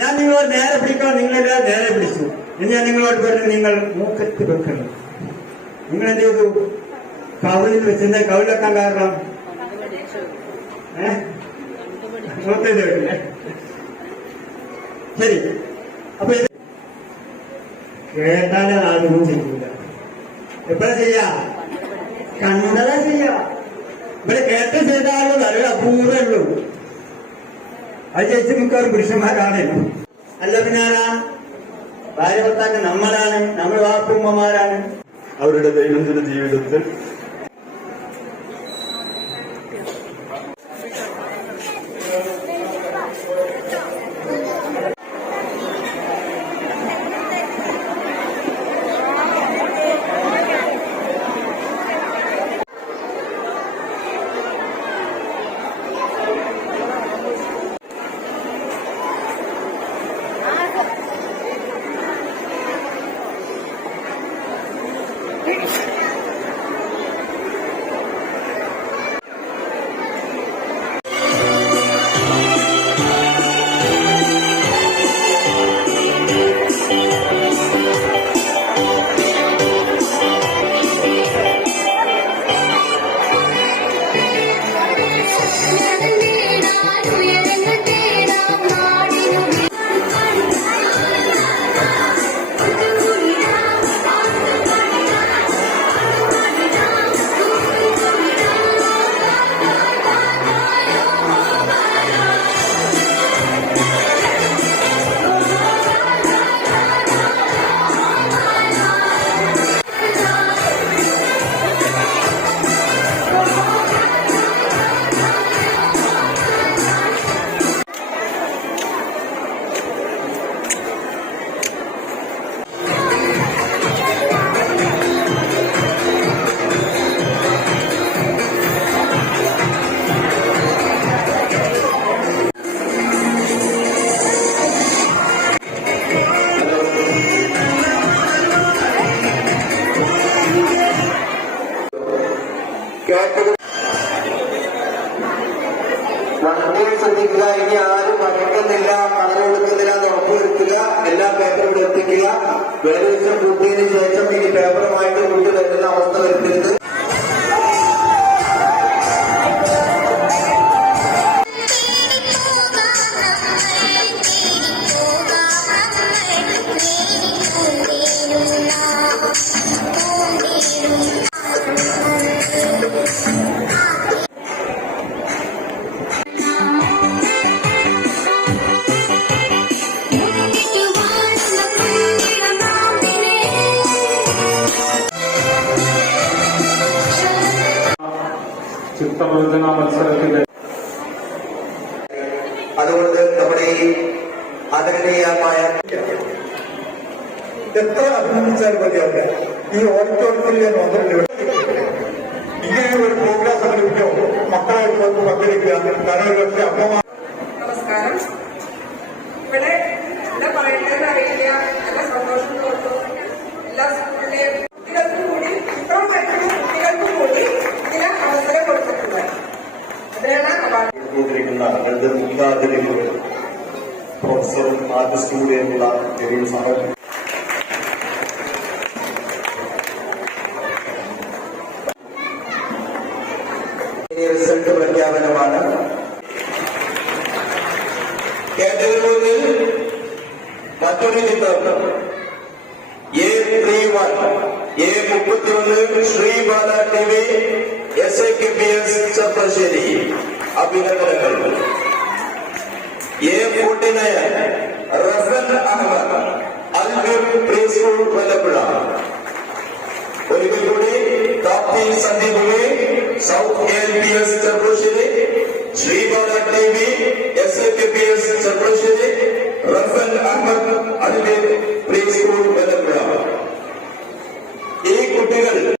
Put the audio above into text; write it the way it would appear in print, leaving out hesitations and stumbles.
ഞാൻ നിങ്ങളോട് നേരെ പിടിക്കണം, നിങ്ങളെല്ലാം നേരെ പിടിച്ചു. ഞാൻ നിങ്ങളോട് പറഞ്ഞു നിങ്ങൾ മൂക്കത്ത് വെക്കണം. നിങ്ങൾ എന്ത് ചെയ്തു? കവിളിൽ വെച്ചെന്താ കവിൾ വെക്കാൻ കാരണം? മൂക്കത്ത് വെക്കില്ലേ? ശരി. അപ്പൊ ഇത് കേട്ടാലേ ആദ്യമൊന്നും ചെയ്യൂല. എപ്പോഴാ ചെയ്യാ? കണ്ടതാ ചെയ്യാ. ഇവിടെ കേട്ട ചെയ്താലും നല്ല അപൂർവേ ഉള്ളൂ. അത് ജയിച്ച് മിക്കവാറും പുരുഷന്മാരാണ്. അല്ല പിന്നാരാ? ഭാര്യ ഭർത്താക്കൾ നമ്മളാണ്, നമ്മൾ വാപ്പുമ്മമാരാണ്. അവരുടെ ദൈനംദിന ജീവിതത്തിൽ വളരെ ശ്രദ്ധിക്കുക. ഇനി ആരും മറക്കുന്നില്ല, പണം കൊടുക്കുന്നില്ല എന്ന് ഉറപ്പുവരുത്തുക. എല്ലാ പേപ്പറും എത്തിക്കുക. വേദവശം കൂട്ടിയതിനു ശേഷം ഇനി പേപ്പറുമായിട്ട് കൂട്ടി വരുന്ന അവസ്ഥ വരുത്തരുത്. ചിത്രരചന മത്സരത്തിന്റെ അതുകൊണ്ട് നമ്മുടെ ഈ ആദരണീയമായ എത്ര അഭിനന്ദിച്ചാൽ മതിയാവില്ല. ഈ ഓഡിറ്റോറിയത്തിൽ ഞാൻ വന്നിട്ടുണ്ട്. ഇങ്ങനെ ഒരു പ്രോഗ്രാം സംഘടിപ്പിക്കോ മക്കളായിട്ട് പങ്കെടുക്കുക. കാരണം ഒരു പക്ഷേ അമ്മമാർ. നമസ്കാരം. ഇവിടെ എന്താ പറയേണ്ടതെന്ന് അറിയില്ല. നല്ല സന്തോഷം തോന്നുന്നു. എല്ലാ സ്കൂളിലെയും കുട്ടികൾക്കും കൂടി ഇപ്പം പഠിക്കുന്ന കുട്ടികൾക്കും കൂടി ഇതിന് അവസരം കൊടുത്തിട്ടുണ്ട്. അതിനാണ് രണ്ട് മുഖ്യാതിഥികൾ പ്രൊഫസറും ആർട്ടിസ്റ്റുകൂടിയുള്ള ചെറിയ സമരം റിസൾട്ട് പ്രഖ്യാപനമാണ്. കേന്ദ്രങ്ങളിൽ മറ്റൊരു ചിത്രം A31 Sreebala TV SAKPS Cherpulassery. അഭിനന്ദനങ്ങൾ. A49 Rafal Ahammed Albir pre school Vallapuzha. ഒരിക്കൽ കൂടി doctor Sandeep south ALPS Cherpulassery, Sreebala TV SAKPS Cherpulassery, Rafal Ahammed Albir pre